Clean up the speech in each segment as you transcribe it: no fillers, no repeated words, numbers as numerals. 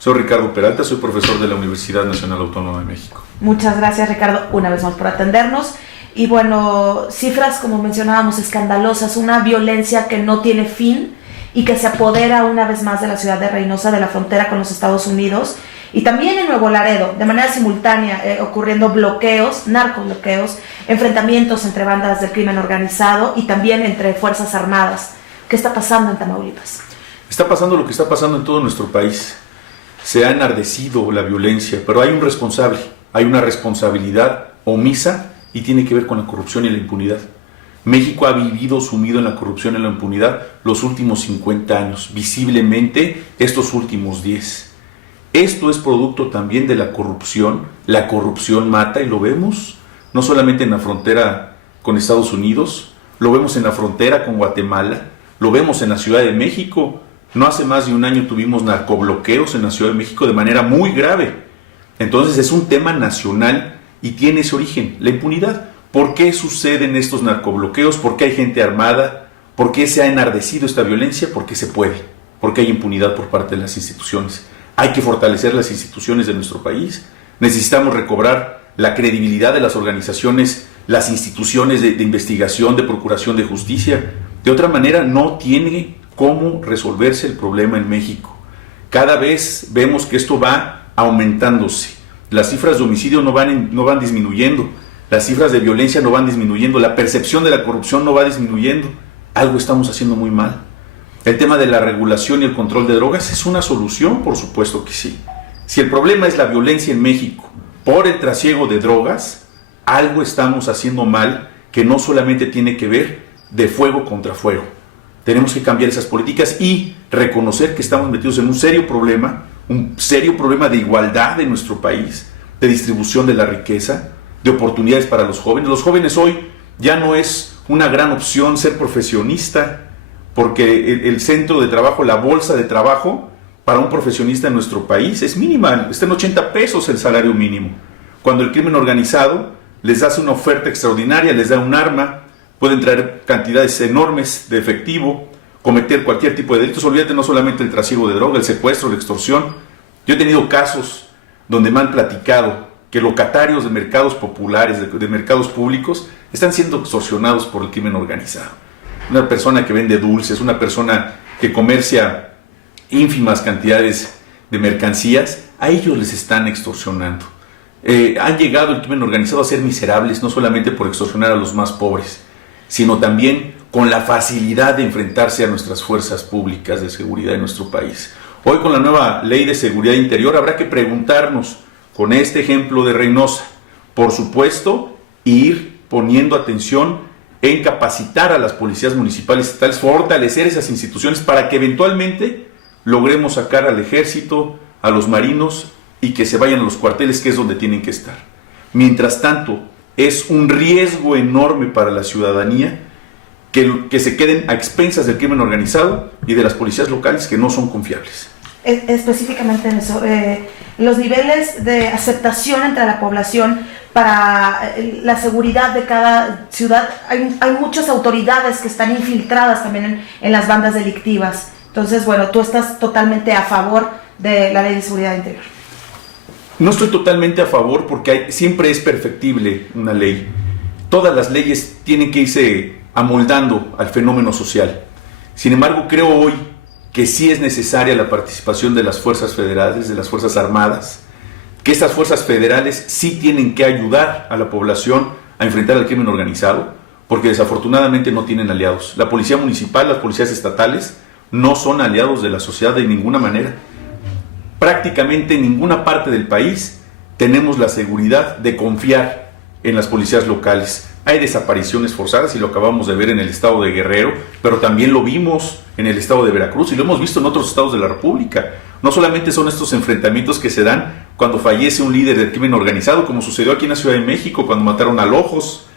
Soy Ricardo Peralta, soy profesor de la Universidad Nacional Autónoma de México. Muchas gracias, Ricardo, una vez más por atendernos. Y bueno, cifras como mencionábamos escandalosas, una violencia que no tiene fin y que se apodera una vez más de la ciudad de Reynosa, de la frontera con los Estados Unidos, y también en Nuevo Laredo, de manera simultánea, ocurriendo bloqueos, narcobloqueos, enfrentamientos entre bandas del crimen organizado y también entre fuerzas armadas. ¿Qué está pasando en Tamaulipas? Está pasando lo que está pasando en todo nuestro país. Se ha enardecido la violencia, pero hay un responsable, hay una responsabilidad omisa y tiene que ver con la corrupción y la impunidad. México ha vivido sumido en la corrupción y la impunidad los últimos 50 años, visiblemente estos últimos 10. Esto es producto también de la corrupción mata y lo vemos no solamente en la frontera con Estados Unidos, lo vemos en la frontera con Guatemala, lo vemos en la Ciudad de México. No hace más de un año tuvimos narcobloqueos en la Ciudad de México de manera muy grave. Entonces es un tema nacional y tiene ese origen, la impunidad. ¿Por qué suceden estos narcobloqueos? ¿Por qué hay gente armada? ¿Por qué se ha enardecido esta violencia? Porque se puede, porque hay impunidad por parte de las instituciones. Hay que fortalecer las instituciones de nuestro país. Necesitamos recobrar la credibilidad de las organizaciones, las instituciones de investigación, de procuración de justicia. De otra manera no tiene cómo resolverse el problema en México. Cada vez vemos que esto va aumentándose. Las cifras de homicidio no van disminuyendo, las cifras de violencia no van disminuyendo, la percepción de la corrupción no va disminuyendo. Algo estamos haciendo muy mal. El tema de la regulación y el control de drogas es una solución, por supuesto que sí. Si el problema es la violencia en México por el trasiego de drogas, algo estamos haciendo mal que no solamente tiene que ver de fuego contra fuego. Tenemos que cambiar esas políticas y reconocer que estamos metidos en un serio problema de igualdad en nuestro país, de distribución de la riqueza, de oportunidades para los jóvenes. Los jóvenes hoy ya no es una gran opción ser profesionista, porque el centro de trabajo, la bolsa de trabajo para un profesionista en nuestro país es mínima, está en 80 pesos el salario mínimo. Cuando el crimen organizado les hace una oferta extraordinaria, les da un arma, pueden traer cantidades enormes de efectivo, cometer cualquier tipo de delitos. Olvídate no solamente el trasiego de droga, el secuestro, la extorsión. Yo he tenido casos donde me han platicado que locatarios de mercados populares, de mercados públicos, están siendo extorsionados por el crimen organizado. Una persona que vende dulces, una persona que comercia ínfimas cantidades de mercancías, a ellos les están extorsionando. Han llegado el crimen organizado a ser miserables, no solamente por extorsionar a los más pobres, sino también con la facilidad de enfrentarse a nuestras fuerzas públicas de seguridad en nuestro país. Hoy, con la nueva Ley de Seguridad Interior, habrá que preguntarnos, con este ejemplo de Reynosa, por supuesto, ir poniendo atención en capacitar a las policías municipales y estatales, fortalecer esas instituciones para que eventualmente logremos sacar al ejército, a los marinos y que se vayan a los cuarteles, que es donde tienen que estar. Mientras tanto, es un riesgo enorme para la ciudadanía que se queden a expensas del crimen organizado y de las policías locales que no son confiables. Específicamente en eso, los niveles de aceptación entre la población para la seguridad de cada ciudad, hay muchas autoridades que están infiltradas también en las bandas delictivas. Entonces, bueno, tú estás totalmente a favor de la Ley de Seguridad Interior. No estoy totalmente a favor porque siempre es perfectible una ley. Todas las leyes tienen que irse amoldando al fenómeno social. Sin embargo, creo hoy que sí es necesaria la participación de las fuerzas federales, de las fuerzas armadas, que estas fuerzas federales sí tienen que ayudar a la población a enfrentar al crimen organizado, porque desafortunadamente no tienen aliados. La policía municipal, las policías estatales no son aliados de la sociedad de ninguna manera. Prácticamente en ninguna parte del país tenemos la seguridad de confiar en las policías locales. Hay desapariciones forzadas y lo acabamos de ver en el estado de Guerrero, pero también lo vimos en el estado de Veracruz y lo hemos visto en otros estados de la República. No solamente son estos enfrentamientos que se dan cuando fallece un líder del crimen organizado, como sucedió aquí en la Ciudad de México cuando mataron a Lojos,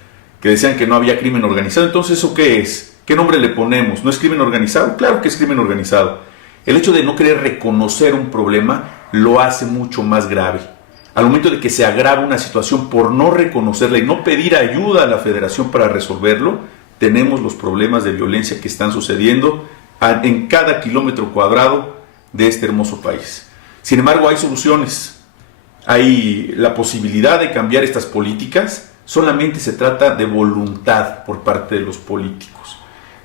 que decían que no había crimen organizado. Entonces, ¿eso qué es? ¿Qué nombre le ponemos? ¿No es crimen organizado? Claro que es crimen organizado. El hecho de no querer reconocer un problema lo hace mucho más grave. Al momento de que se agrava una situación por no reconocerla y no pedir ayuda a la Federación para resolverlo, tenemos los problemas de violencia que están sucediendo en cada kilómetro cuadrado de este hermoso país. Sin embargo, hay soluciones. Hay la posibilidad de cambiar estas políticas. Solamente se trata de voluntad por parte de los políticos.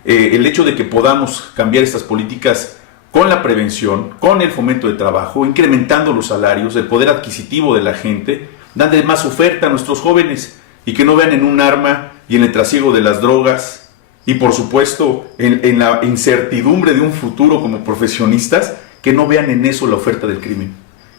El hecho de que podamos cambiar estas políticas con la prevención, con el fomento de trabajo, incrementando los salarios, el poder adquisitivo de la gente, dándole más oferta a nuestros jóvenes y que no vean en un arma y en el trasiego de las drogas y por supuesto en la incertidumbre de un futuro como profesionistas, que no vean en eso la oferta del crimen,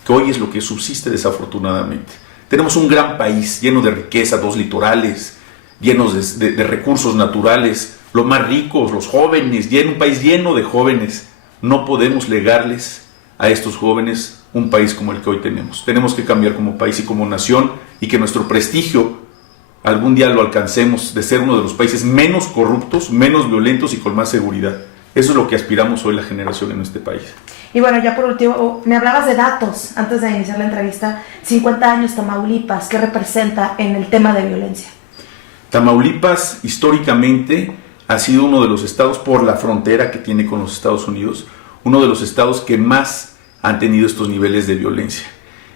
que hoy es lo que subsiste desafortunadamente. Tenemos un gran país lleno de riqueza, 2 litorales, llenos de recursos naturales, los más ricos, los jóvenes, un país lleno de jóvenes. No podemos legarles a estos jóvenes un país como el que hoy tenemos. Tenemos que cambiar como país y como nación y que nuestro prestigio algún día lo alcancemos de ser uno de los países menos corruptos, menos violentos y con más seguridad. Eso es lo que aspiramos hoy la generación en este país. Y bueno, ya por último, me hablabas de datos antes de iniciar la entrevista. 50 años Tamaulipas, ¿qué representa en el tema de violencia? Tamaulipas históricamente ha sido uno de los estados, por la frontera que tiene con los Estados Unidos, uno de los estados que más han tenido estos niveles de violencia.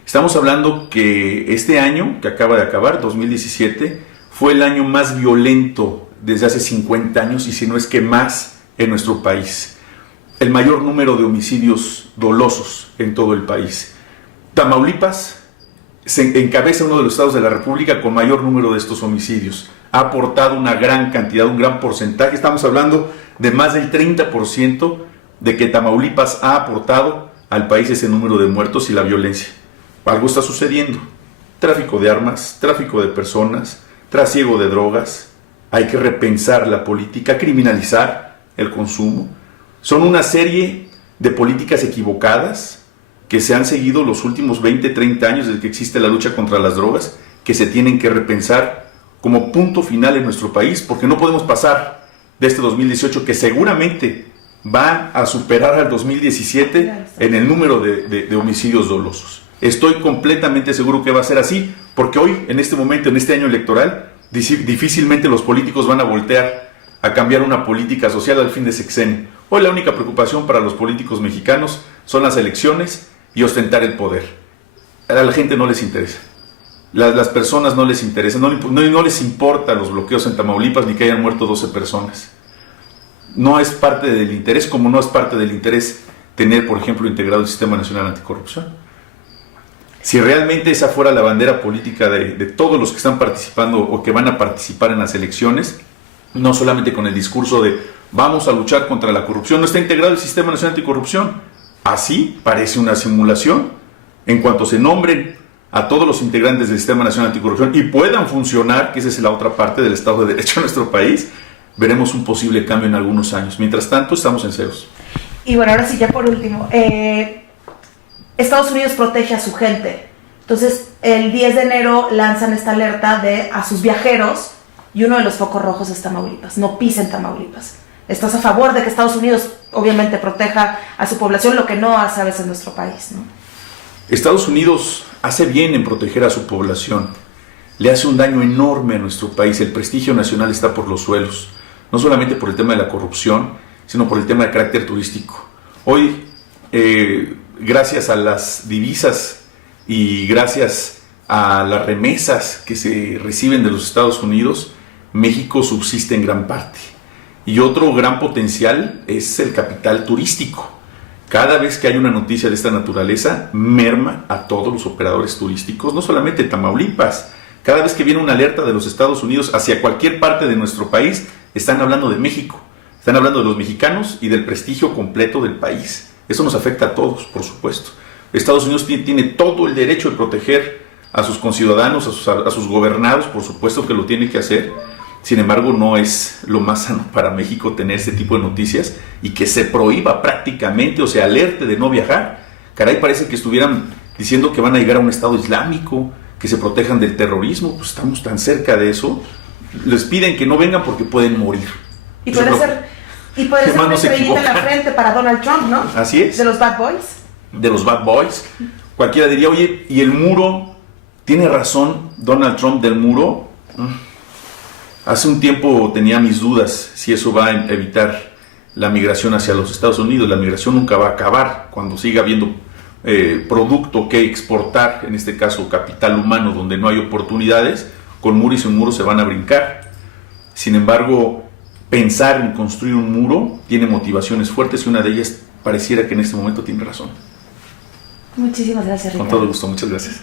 Estamos hablando que este año, que acaba de acabar, 2017, fue el año más violento desde hace 50 años, y si no es que más, en nuestro país. El mayor número de homicidios dolosos en todo el país. Tamaulipas se encabeza uno de los estados de la República con mayor número de estos homicidios. Ha aportado una gran cantidad, un gran porcentaje. Estamos hablando de más del 30% de que Tamaulipas ha aportado al país ese número de muertos y la violencia. Algo está sucediendo. Tráfico de armas, tráfico de personas, trasiego de drogas. Hay que repensar la política, criminalizar el consumo. Son una serie de políticas equivocadas que se han seguido los últimos 20, 30 años desde que existe la lucha contra las drogas, que se tienen que repensar como punto final en nuestro país, porque no podemos pasar de este 2018, que seguramente va a superar al 2017 en el número de homicidios dolosos. Estoy completamente seguro que va a ser así, porque hoy, en este momento, en este año electoral, difícilmente los políticos van a voltear a cambiar una política social al fin de sexenio. Hoy la única preocupación para los políticos mexicanos son las elecciones y ostentar el poder. A la gente no les interesa. Las personas no les interesan, no les importa los bloqueos en Tamaulipas ni que hayan muerto 12 personas. No es parte del interés, como no es parte del interés tener, por ejemplo, integrado el Sistema Nacional Anticorrupción. Si realmente esa fuera la bandera política de todos los que están participando o que van a participar en las elecciones, no solamente con el discurso de vamos a luchar contra la corrupción, no está integrado el Sistema Nacional Anticorrupción. Así parece una simulación. En cuanto se nombren a todos los integrantes del Sistema Nacional Anticorrupción y puedan funcionar, que esa es la otra parte del Estado de Derecho en nuestro país, veremos un posible cambio en algunos años. Mientras tanto, estamos en ceros. Y bueno, ahora sí, ya por último, Estados Unidos protege a su gente. Entonces, el 10 de enero lanzan esta alerta a sus viajeros, y uno de los focos rojos es Tamaulipas. No pisen Tamaulipas. Estás a favor de que Estados Unidos, obviamente, proteja a su población, lo que no hace a veces nuestro país, ¿no? Estados Unidos hace bien en proteger a su población. Le hace un daño enorme a nuestro país. El prestigio nacional está por los suelos. No solamente por el tema de la corrupción, sino por el tema de carácter turístico. Hoy, gracias a las divisas y gracias a las remesas que se reciben de los Estados Unidos, México subsiste en gran parte. Y otro gran potencial es el capital turístico. Cada vez que hay una noticia de esta naturaleza, merma a todos los operadores turísticos, no solamente Tamaulipas. Cada vez que viene una alerta de los Estados Unidos hacia cualquier parte de nuestro país, están hablando de México. Están hablando de los mexicanos y del prestigio completo del país. Eso nos afecta a todos, por supuesto. Estados Unidos tiene todo el derecho de proteger a sus conciudadanos, a sus gobernados, por supuesto que lo tiene que hacer. Sin embargo, no es lo más sano para México tener este tipo de noticias y que se prohíba prácticamente o se alerte de no viajar. Caray, parece que estuvieran diciendo que van a llegar a un estado islámico, que se protejan del terrorismo. Pues estamos tan cerca de eso. Les piden que no vengan porque pueden morir. Y puede ser una estrellita en la frente para Donald Trump, ¿no? Así es. De los Bad Boys. De los Bad Boys. Cualquiera diría, oye, ¿y el muro? ¿Tiene razón Donald Trump del muro? Hace un tiempo tenía mis dudas si eso va a evitar la migración hacia los Estados Unidos. La migración nunca va a acabar cuando siga habiendo producto que exportar, en este caso capital humano, donde no hay oportunidades, con muro y sin muro se van a brincar. Sin embargo, pensar en construir un muro tiene motivaciones fuertes y una de ellas pareciera que en este momento tiene razón. Muchísimas gracias, Ricardo. Con todo gusto, muchas gracias.